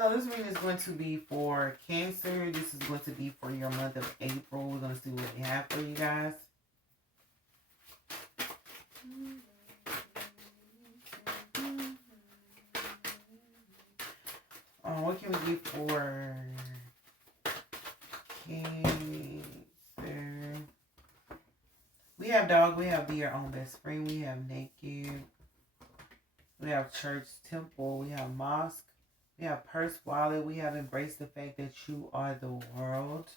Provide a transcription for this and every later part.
know this reading is going to be for Cancer. This is going to be for your month of April. We're going to see what we have for you guys. What can we get for Cancer? We have dog. We have be your own best friend. We have naked. We have church, temple. We have mosque. We have purse, wallet. We have embraced the fact that you are the world.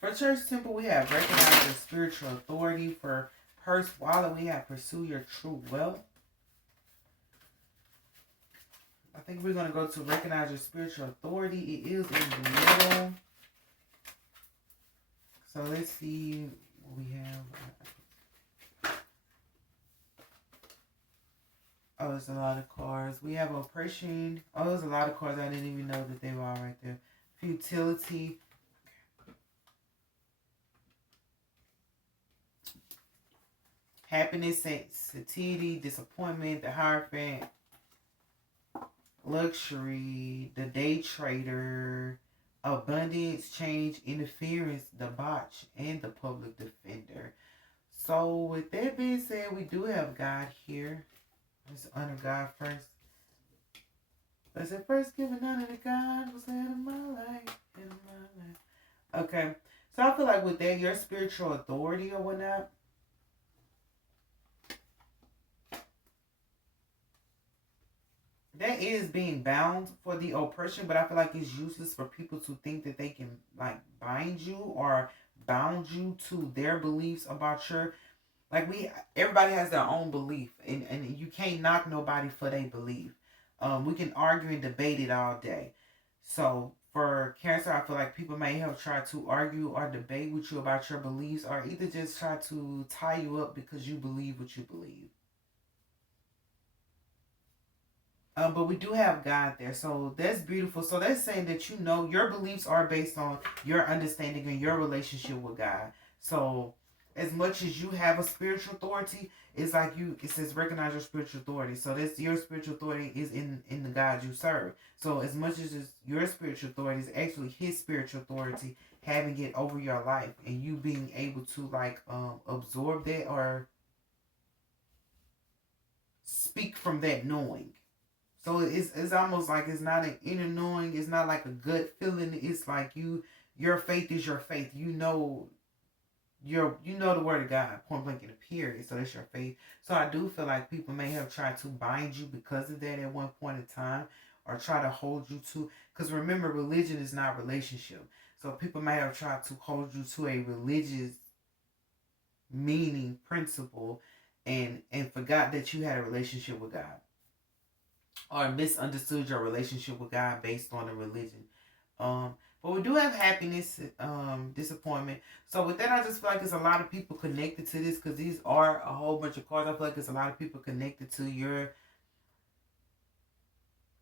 For church, temple, we have recognize your spiritual authority. For purse, wallet, we have pursue your true wealth. I think we're going to go to recognize your spiritual authority. It is in the middle. So let's see what we have. Oh, there's a lot of cards. We have oppression. Oh, there's a lot of cards. I didn't even know that they were all right there. Futility. Happiness, satiety, disappointment, the Hierophant, luxury, the day trader, abundance, change, interference, debauch, and the public defender. So with that being said, we do have God here. Let's honor God first. I said, first giving honor to God was out of my life. Okay. So I feel like with that, your spiritual authority or whatnot, that is being bound for the oppression, but I feel like it's useless for people to think that they can like bind you or bound you to their beliefs about your, like everybody has their own belief, and you can't knock nobody for their belief. We can argue and debate it all day. So for Cancer, I feel like people may have tried to argue or debate with you about your beliefs, or either just try to tie you up because you believe what you believe. But we do have God there. So that's beautiful. So that's saying that you know your beliefs are based on your understanding and your relationship with God. So as much as you have a spiritual authority, it's like it says recognize your spiritual authority. So that's your spiritual authority is in the God you serve. So as much as your spiritual authority is actually his spiritual authority, having it over your life and you being able to like absorb that or speak from that knowing. So it's almost like it's not an inner knowing. It's not like a gut feeling. It's like your faith is your faith. You know the word of God, point blank in a period. So that's your faith. So I do feel like people may have tried to bind you because of that at one point in time, or try to hold you to. Because remember, religion is not relationship. So people may have tried to hold you to a religious meaning, principle, and forgot that you had a relationship with God, or misunderstood your relationship with God based on a religion. But we do have happiness, disappointment. So with that, I just feel like there's a lot of people connected to this because these are a whole bunch of cards. I feel like there's a lot of people connected to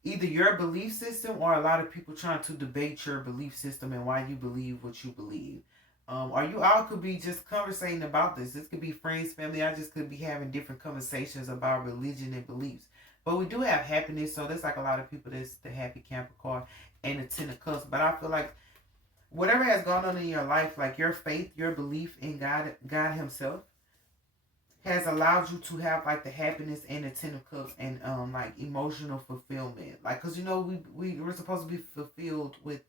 either your belief system, or a lot of people trying to debate your belief system and why you believe what you believe. Or you all could be just conversating about this. This could be friends, family. I just could be having different conversations about religion and beliefs. But we do have happiness, so there's like a lot of people that's the happy camper card and the Ten of Cups. But I feel like whatever has gone on in your life, like your faith, your belief in God Himself, has allowed you to have like the happiness and the Ten of Cups and like emotional fulfillment. Like, cause we're supposed to be fulfilled with,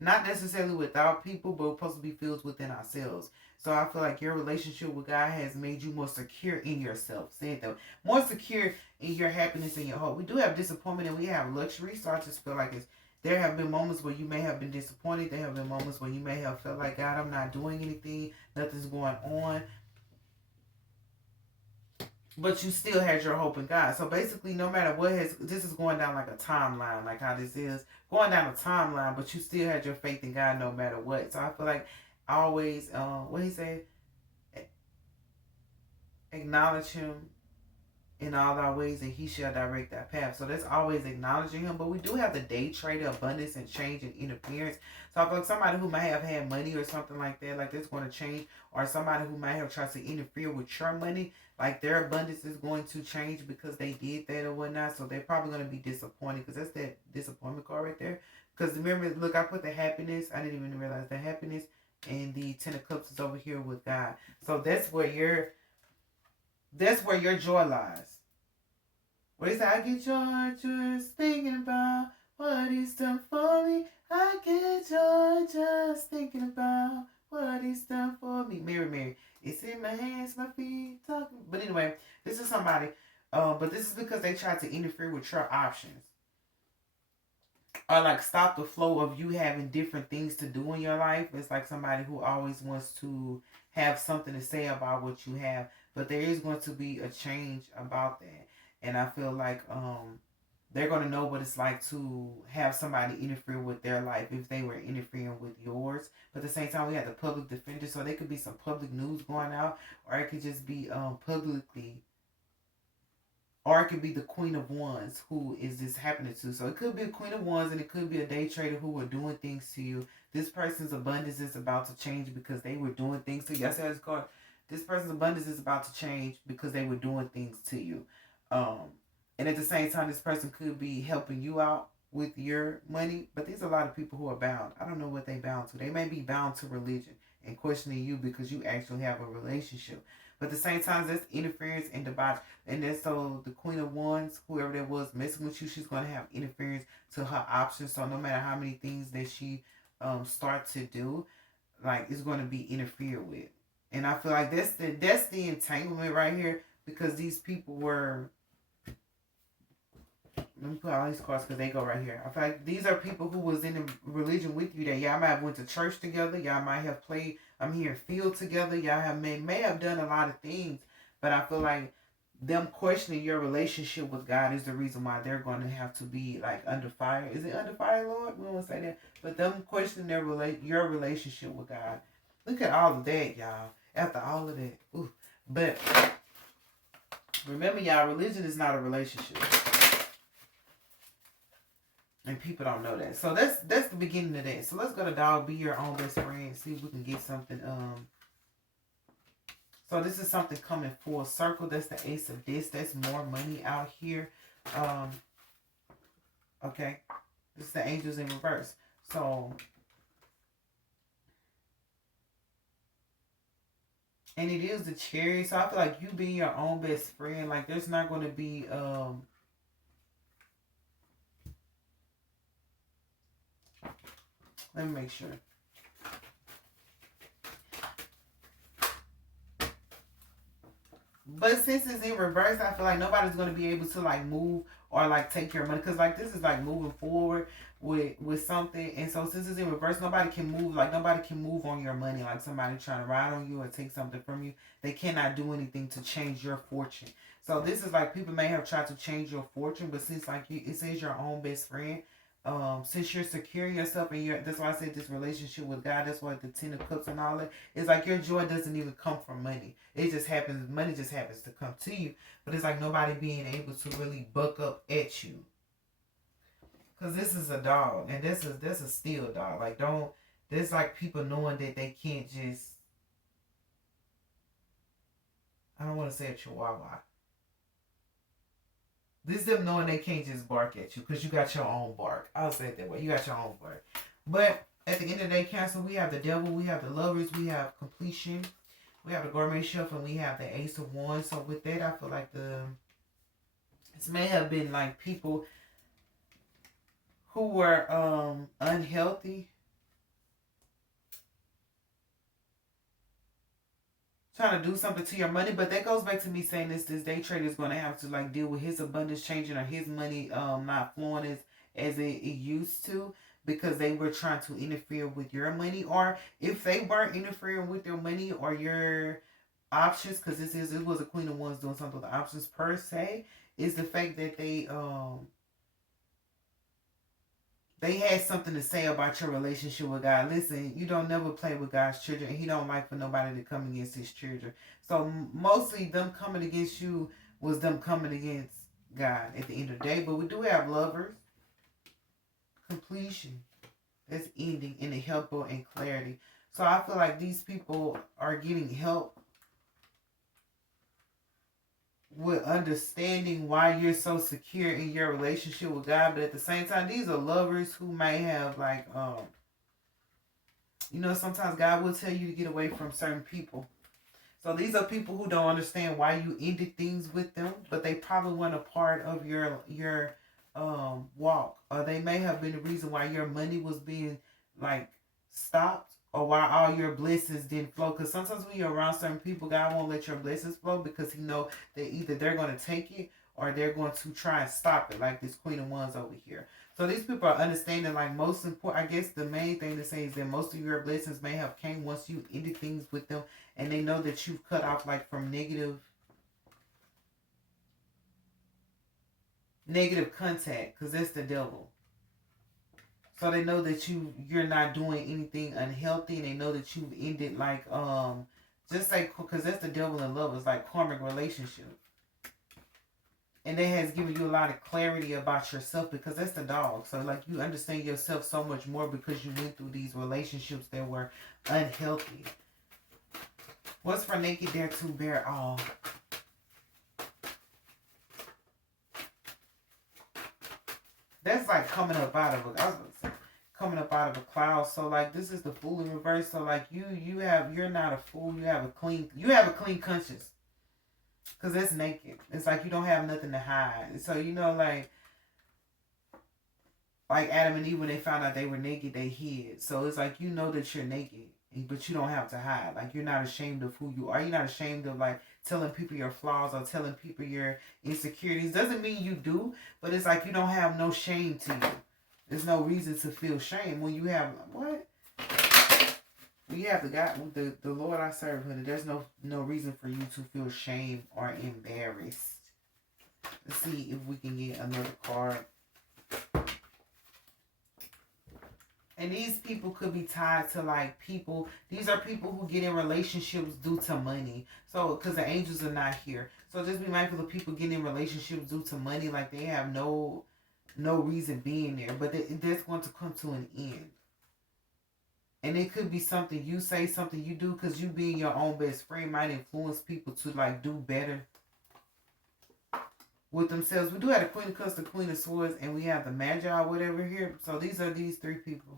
not necessarily without people, but we're supposed to be filled within ourselves. So I feel like your relationship with God has made you more secure in yourself. Say it though. More secure in your happiness and your hope. We do have disappointment and we have luxury. So I just feel like there have been moments where you may have been disappointed. There have been moments where you may have felt like, God, I'm not doing anything. Nothing's going on. But you still had your hope in God. So basically, no matter what this is going down like a timeline, like how this is going down a timeline, but you still had your faith in God no matter what. So I feel like I always, what he said, acknowledge Him in all our ways, and he shall direct our path. So that's always acknowledging him. But we do have the day trader, abundance and change and interference. So I feel like somebody who might have had money or something like that, like that's going to change, or somebody who might have tried to interfere with your money, like their abundance is going to change because they did that or whatnot. So they're probably going to be disappointed, because that's that disappointment card right there. Because remember, look, I put the happiness. I didn't even realize the happiness, and the Ten of Cups is over here with God. So that's where your joy lies. What is that? I get joy just thinking about what he's done for me. I get joy just thinking about what he's done for me. Mary, it's in my hands, my feet talking. But anyway, this is somebody. But this is because they tried to interfere with your options, or like stop the flow of you having different things to do in your life. It's like somebody who always wants to have something to say about what you have, but there is going to be a change about that. And I feel like they're going to know what it's like to have somebody interfere with their life if they were interfering with yours. But at the same time, we have the public defender, so there could be some public news going out, or it could just be publicly, or it could be the Queen of Wands who is this happening to. So it could be a Queen of Wands, and it could be a day trader who are doing things to you. This person's abundance is about to change because they were doing things to you. I said this card. This person's abundance is about to change because they were doing things to you. And at the same time, this person could be helping you out with your money. But there's a lot of people who are bound. I don't know what they bound to. They may be bound to religion and questioning you because you actually have a relationship. But at the same time, that's interference and debauch. And then so the Queen of Wands, whoever that was messing with you, she's going to have interference to her options. So no matter how many things that she start to do, like, it's going to be interfered with. And I feel like that's the entanglement right here, because these people were. Let me put all these cards because they go right here. I feel like these are people who was in a religion with you, that y'all might have went to church together. Y'all might have played, field together. Y'all have may have done a lot of things. But I feel like them questioning your relationship with God is the reason why they're going to have to be like under fire. Is it under fire, Lord? We won't say that. But them questioning your relationship with God. Look at all of that, y'all. After all of that. Ooh. But remember, y'all, religion is not a relationship. And people don't know that. So that's the beginning of that. So let's go to Dog, Be Your Own Best Friend. See if we can get something. So this is something coming full circle. That's the Ace of Discs. That's more money out here. Okay. This is the Angels in reverse. So. And it is the Chariot. So I feel like you being your own best friend. Like there's not going to be. Let me make sure. But since it's in reverse, I feel like nobody's going to be able to like move or like take your money. Because like this is like moving forward with something. And so since it's in reverse, nobody can move. Like nobody can move on your money. Like somebody trying to ride on you or take something from you. They cannot do anything to change your fortune. So this is like people may have tried to change your fortune. But since like it says your own best friend. Since you're securing yourself and that's why I said this relationship with God, that's why the Ten of Cups and all that, it's like your joy doesn't even come from money. It just happens, money just happens to come to you. But it's like nobody being able to really buck up at you. Because this is a dog, and this is a steel dog. Like there's like people knowing that they can't just, I don't want to say a chihuahua. This is them knowing they can't just bark at you because you got your own bark. I'll say it that way. You got your own bark. But at the end of the day, Cancer, we have the Devil, we have the Lovers, we have completion, we have the Gourmet Chef, and we have the Ace of Wands. So with that, I feel like this may have been like people who were unhealthy, trying to do something to your money. But that goes back to me saying this day trader is going to have to like deal with his abundance changing, or his money not flowing as it used to, because they were trying to interfere with your money. Or if they weren't interfering with your money or your options, because it was a Queen of Wands doing something with the options per se, is the fact that they had something to say about your relationship with God. Listen, you don't never play with God's children. He don't like for nobody to come against his children. So mostly them coming against you was them coming against God at the end of the day. But we do have lovers, completion, that's ending, and the helper and clarity. So I feel like these people are getting help with understanding why you're so secure in your relationship with God. But at the same time, these are lovers who may have like sometimes God will tell you to get away from certain people. So these are people who don't understand why you ended things with them, but they probably weren't a part of your walk, or they may have been the reason why your money was being like stopped, or why all your blessings didn't flow. Because sometimes when you're around certain people, God won't let your blessings flow because He know that either they're going to take it or they're going to try and stop it, like this Queen of Wands over here. So these people are understanding, like, most important, I guess the main thing to say is that most of your blessings may have came once you ended things with them, and they know that you've cut off like from negative contact, because that's the devil. So they know that you're not doing anything unhealthy, and they know that you've ended like just like, because that's the devil in love, it's like karmic relationship. And that has given you a lot of clarity about yourself, because that's the dog. So like you understand yourself so much more because you went through these relationships that were unhealthy. What's for naked there to bear all? That's like coming up out of coming up out of a cloud. So like this is the Fool in reverse. So like you're not a fool. You have a clean conscience. Because that's naked. It's like you don't have nothing to hide. So, like Adam and Eve, when they found out they were naked, they hid. So it's like you know that you're naked, but you don't have to hide. Like you're not ashamed of who you are. You're not ashamed of like telling people your flaws or telling people your insecurities. Doesn't mean you do, but it's like you don't have no shame to you. There's no reason to feel shame when you have what? We have the God, the Lord I serve, honey. There's no reason for you to feel shame or embarrassed. Let's see if we can get another card. And these people could be tied to like people. These are people who get in relationships due to money. So, because the angels are not here. So just be mindful of people getting in relationships due to money. Like they have no reason being there. But that's going to come to an end. And it could be something you say, something you do, because you being your own best friend might influence people to like do better with themselves. We do have the Queen of Cups, the Queen of Swords, and we have the Magi, whatever here. So these are these three people.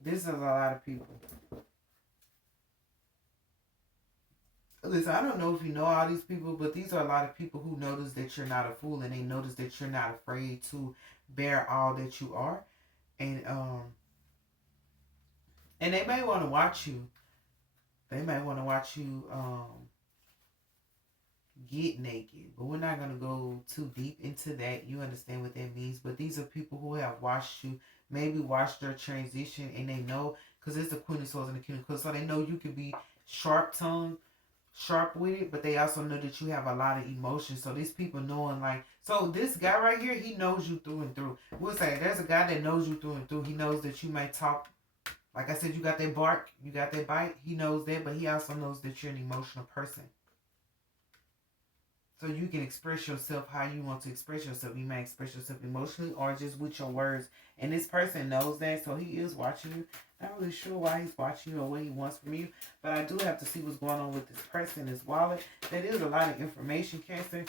This is a lot of people. Listen, I don't know if you know all these people, but these are a lot of people who notice that you're not a fool, and they notice that you're not afraid to bear all that you are. And they may want to watch you. They may want to watch you get naked. But we're not going to go too deep into that. You understand what that means. But these are people who have watched you, maybe watched your transition, and they know, because it's the Queen of Swords and the King of Cups, so they know you can be sharp-tongued, sharp with it, but they also know that you have a lot of emotion. So these people knowing like, so this guy right here, he knows you through and through. We'll say there's a guy that knows you through and through. He knows that you might talk, like I said, you got that bark, you got that bite. He knows that, but he also knows that you're an emotional person. So you can express yourself how you want to express yourself. You may express yourself emotionally or just with your words. And this person knows that, so he is watching you. Not really sure why he's watching you or what he wants from you. But I do have to see what's going on with this person, his wallet. That is a lot of information, Cancer.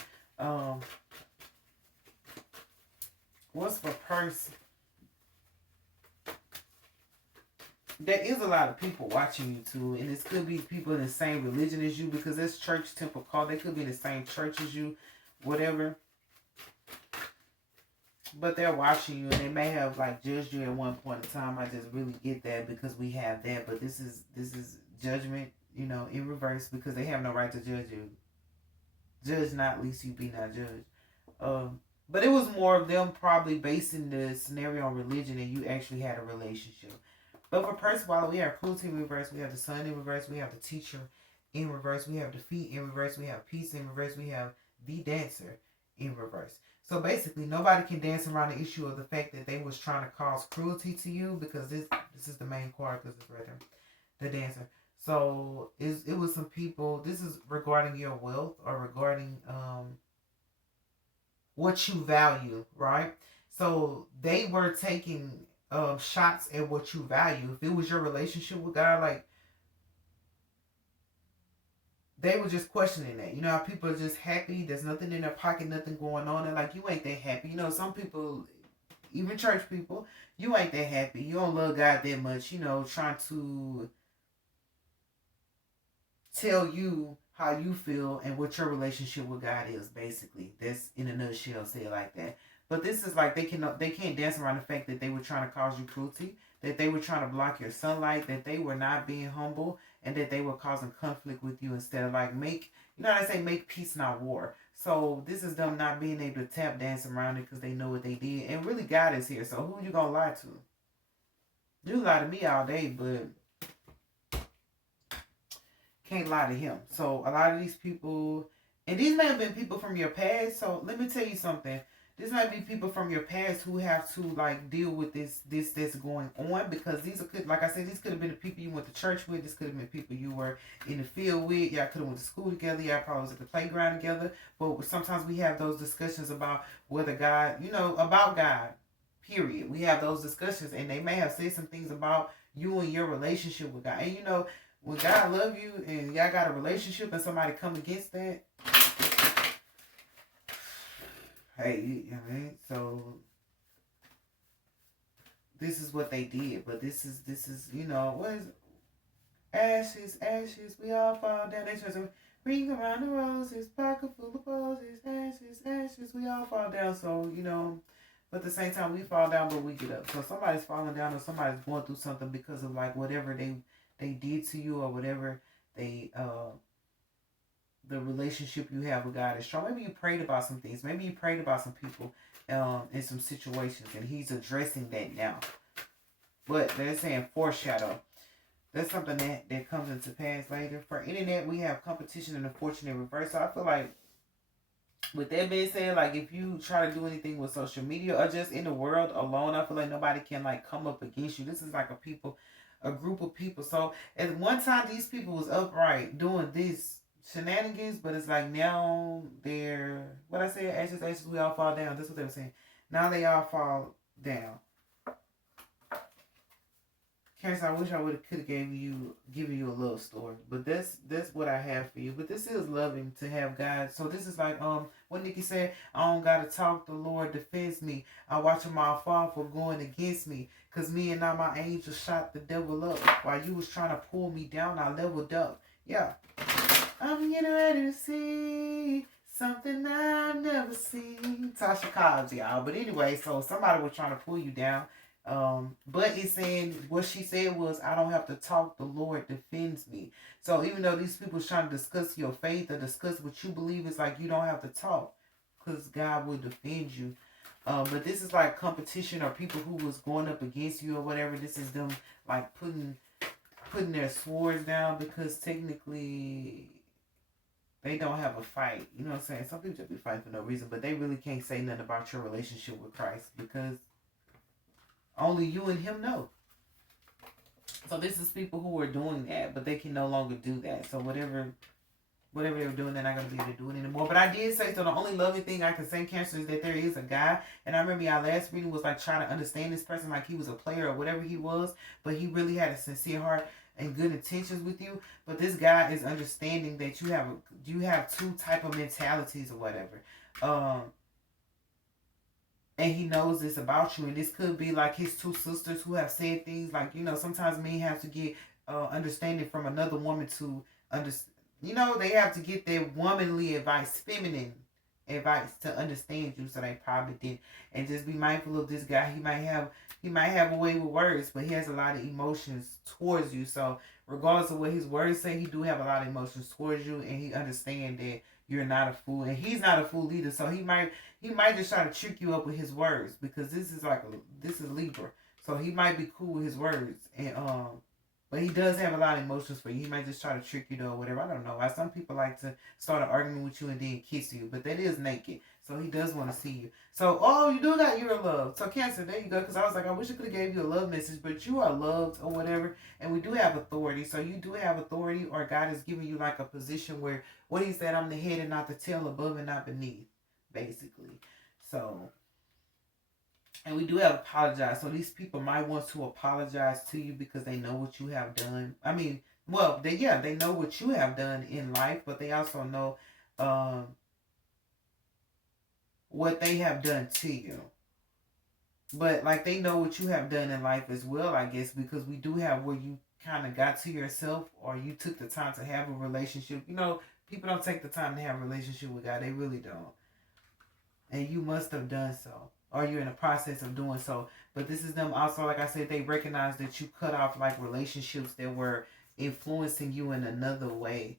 What's for purse? There is a lot of people watching you too, and this could be people in the same religion as you, because this church temple call, they could be in the same church as you, whatever. But they're watching you, and they may have like judged you at one point in time. I just really get that, because we have that. But this is judgment, in reverse, because they have no right to judge you. Judge not, least you be not judged. But it was more of them probably basing the scenario on religion, and you actually had a relationship. But for purse wallet, we have cruelty in reverse, we have the sun in reverse, we have the teacher in reverse, we have defeat in reverse, we have peace in reverse, we have the dancer in reverse. So basically, nobody can dance around the issue of the fact that they was trying to cause cruelty to you, because this is the main card, because it's right there, the dancer. So it was some people. This is regarding your wealth or regarding what you value, right? So they were taking shots at what you value. If it was your relationship with God, like they were just questioning that. You know how people are just happy, there's nothing in their pocket, nothing going on, and like you ain't that happy. You know, some people, even church people, you ain't that happy. You don't love God that much, you know, trying to tell you how you feel and what your relationship with God is. Basically, that's in a nutshell. Say it like that. But this is like they can't dance around the fact that they were trying to cause you cruelty, that they were trying to block your sunlight, that they were not being humble, and that they were causing conflict with you instead of like make, you know how they say, make peace not war. So this is them not being able to tap dance around it because they know what they did, and really God is here. So who you gonna lie to? You lie to me all day, but can't lie to him. So a lot of these people, and these may have been people from your past. So let me tell you something. This might be people from your past who have to like deal with this that's going on, because these are, like I said, these could have been the people you went to church with. This could have been people you were in the field with. Y'all could have went to school together. Y'all probably was at the playground together. But sometimes we have those discussions about whether God, you know, about God. Period. We have those discussions, and they may have said some things about you and your relationship with God. And you know, when God love you and y'all got a relationship and somebody come against that, hey, you know what I mean? So this is what they did, but this is you know, what is it? Ashes, ashes, we all fall down. They try to ring around the roses, pocket full of roses, ashes, ashes, we all fall down. So you know, but at the same time we fall down, but we get up. So somebody's falling down or somebody's going through something because of like whatever they did to you or whatever they the relationship you have with God is strong. Maybe you prayed about some things. Maybe you prayed about some people in some situations, and He's addressing that now. But they're saying foreshadow. That's something that comes into pass later. For internet, we have competition and a fortune in reverse. So I feel like, with that being said, like if you try to do anything with social media or just in the world alone, I feel like nobody can like come up against you. This is like a group of people. So at one time, these people was upright doing this shenanigans, but it's like now they're, what I said, ashes, ashes, we all fall down. That's what they were saying. Now they all fall down. Cancer, I wish I would have could have given you a love story, but that's what I have for you. But this is loving to have God. So this is like what Nikki said. I don't gotta talk. The Lord defends me. I watch them all fall for going against me. Cause me and all my angels shot the devil up while you was trying to pull me down. I leveled up. Yeah, I'm getting ready to see something I've never seen. Tasha Cobbs, y'all. But anyway, so somebody was trying to pull you down. But it's saying what she said was, I don't have to talk, the Lord defends me. So even though these people trying to discuss your faith or discuss what you believe, it's like you don't have to talk because God will defend you. But this is like competition or people who was going up against you or whatever. This is them like putting their swords down because technically they don't have a fight. You know what I'm saying? Some people just be fighting for no reason, but they really can't say nothing about your relationship with Christ because only you and him know. So this is people who are doing that, but they can no longer do that. So whatever they were doing, they're not going to be able to do it anymore. But I did say, so the only loving thing I can say, Cancer, is that there is a guy. And I remember our last reading was like trying to understand this person like he was a player or whatever he was. But he really had a sincere heart and good intentions with you. But this guy is understanding that you have two type of mentalities or whatever. And he knows this about you, and this could be like his two sisters who have said things like, you know, sometimes men have to get understanding from another woman to understand. You know, they have to get their womanly advice, feminine advice to understand you. So they probably did. And just be mindful of this guy. He might have a way with words, but he has a lot of emotions towards you. So regardless of what his words say, he do have a lot of emotions towards you, and he understand that you're not a fool, and he's not a fool either. So he might just try to trick you up with his words, because this is Libra, so he might be cool with his words, and but he does have a lot of emotions for you. He might just try to trick you though, or whatever. I don't know. Why some people like to start an argument with you and then kiss you, but that is naked. So he does want to see you. So, oh, you do got you're loved. So Cancer, there you go. Because I was like, I wish I could have gave you a love message, but you are loved or whatever. And we do have authority. So you do have authority, or God is giving you like a position where what he said, I'm the head and not the tail, above and not beneath, basically. So, and we do have apologize. So these people might want to apologize to you because they know what you have done. I mean, well, they know what you have done in life, but they also know what they have done to you. But like they know what you have done in life as well, I guess, because we do have where you kind of got to yourself, or you took the time to have a relationship. You know, people don't take the time to have a relationship with God. They really don't. And you must have done so, or you're in the process of doing so. But this is them also, like I said, they recognize that you cut off like relationships that were influencing you in another way.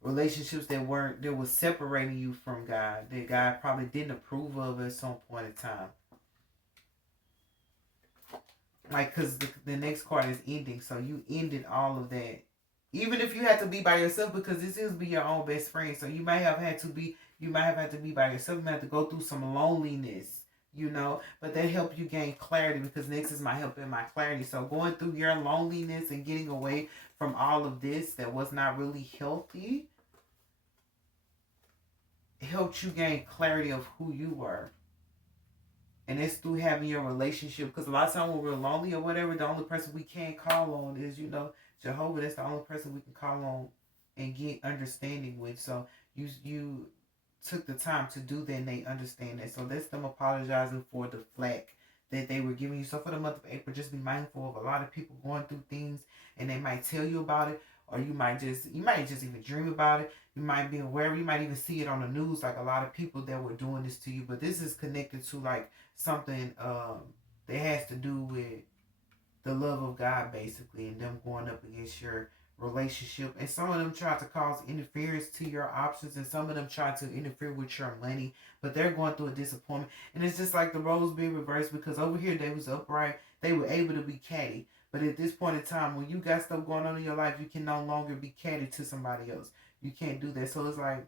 Relationships that was separating you from God, that God probably didn't approve of at some point in time. Like, because the next card is ending, so you ended all of that. Even if you had to be by yourself, because this is be your own best friend, so you might have had to be by yourself. You might have to go through some loneliness, you know, but that help you gain clarity, because next is my help in my clarity. So going through your loneliness and getting away from all of this that was not really healthy helped you gain clarity of who you were. And it's through having your relationship. Because a lot of times when we're lonely or whatever, the only person we can't call on is, you know, Jehovah. That's the only person we can call on and get understanding with. So you took the time to do that, and they understand that. So that's them apologizing for the flack that they were giving you. So for the month of April, just be mindful of a lot of people going through things, and they might tell you about it, or you might just even dream about it. You might be aware, you might even see it on the news, like a lot of people that were doing this to you. But this is connected to like something that has to do with the love of God, basically, and them going up against your relationship. And some of them try to cause interference to your options, and some of them try to interfere with your money, but they're going through a disappointment. And it's just like the roles being reversed, because over here they was upright, they were able to be catty. But at this point in time, when you got stuff going on in your life, you can no longer be catty to somebody else. You can't do that. So it's like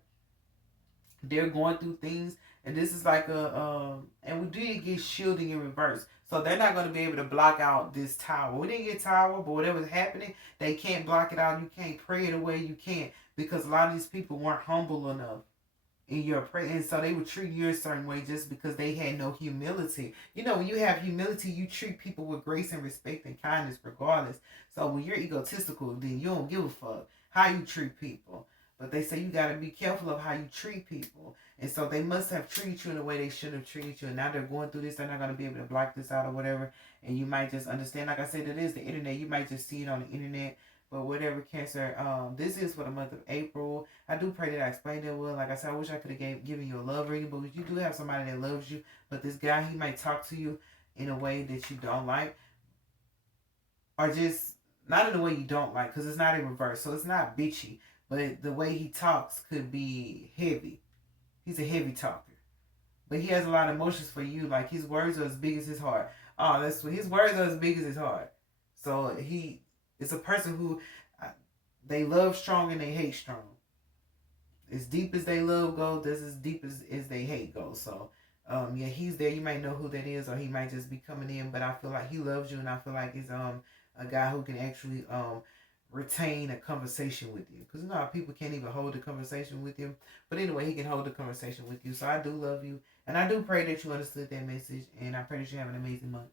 they're going through things, and this is like and we did get shielding in reverse, so they're not going to be able to block out this tower. We didn't get tower, but whatever's happening, they can't block it out. You can't pray it away. You can't, because a lot of these people weren't humble enough in your prayer, and so they would treat you a certain way just because they had no humility. You know, when you have humility, you treat people with grace and respect and kindness regardless. So when you're egotistical, then you don't give a fuck how you treat people. But they say you got to be careful of how you treat people. And so they must have treated you in a way they shouldn't have treated you. And now they're going through this. They're not going to be able to block this out or whatever. And you might just understand. Like I said, it is the internet. You might just see it on the internet. But whatever, Cancer, this is for the month of April. I do pray that I explained it well. Like I said, I wish I could have given you a love reading. But you do have somebody that loves you. But this guy, he might talk to you in a way that you don't like. Or just not in a way you don't like. Because it's not in reverse. So it's not bitchy. But the way he talks could be heavy. He's a heavy talker. But he has a lot of emotions for you. Like, his words are as big as his heart. Oh, that's what his words are as big as his heart. So he is a person who they love strong and they hate strong. As deep as they love goes, that's as deep as they hate goes. So yeah, he's there. You might know who that is, or he might just be coming in. But I feel like he loves you, and I feel like he's a guy who can actually retain a conversation with you, because you know how people can't even hold a conversation with you. But anyway, he can hold a conversation with you. So I do love you, and I do pray that you understood that message, and I pray that you have an amazing month.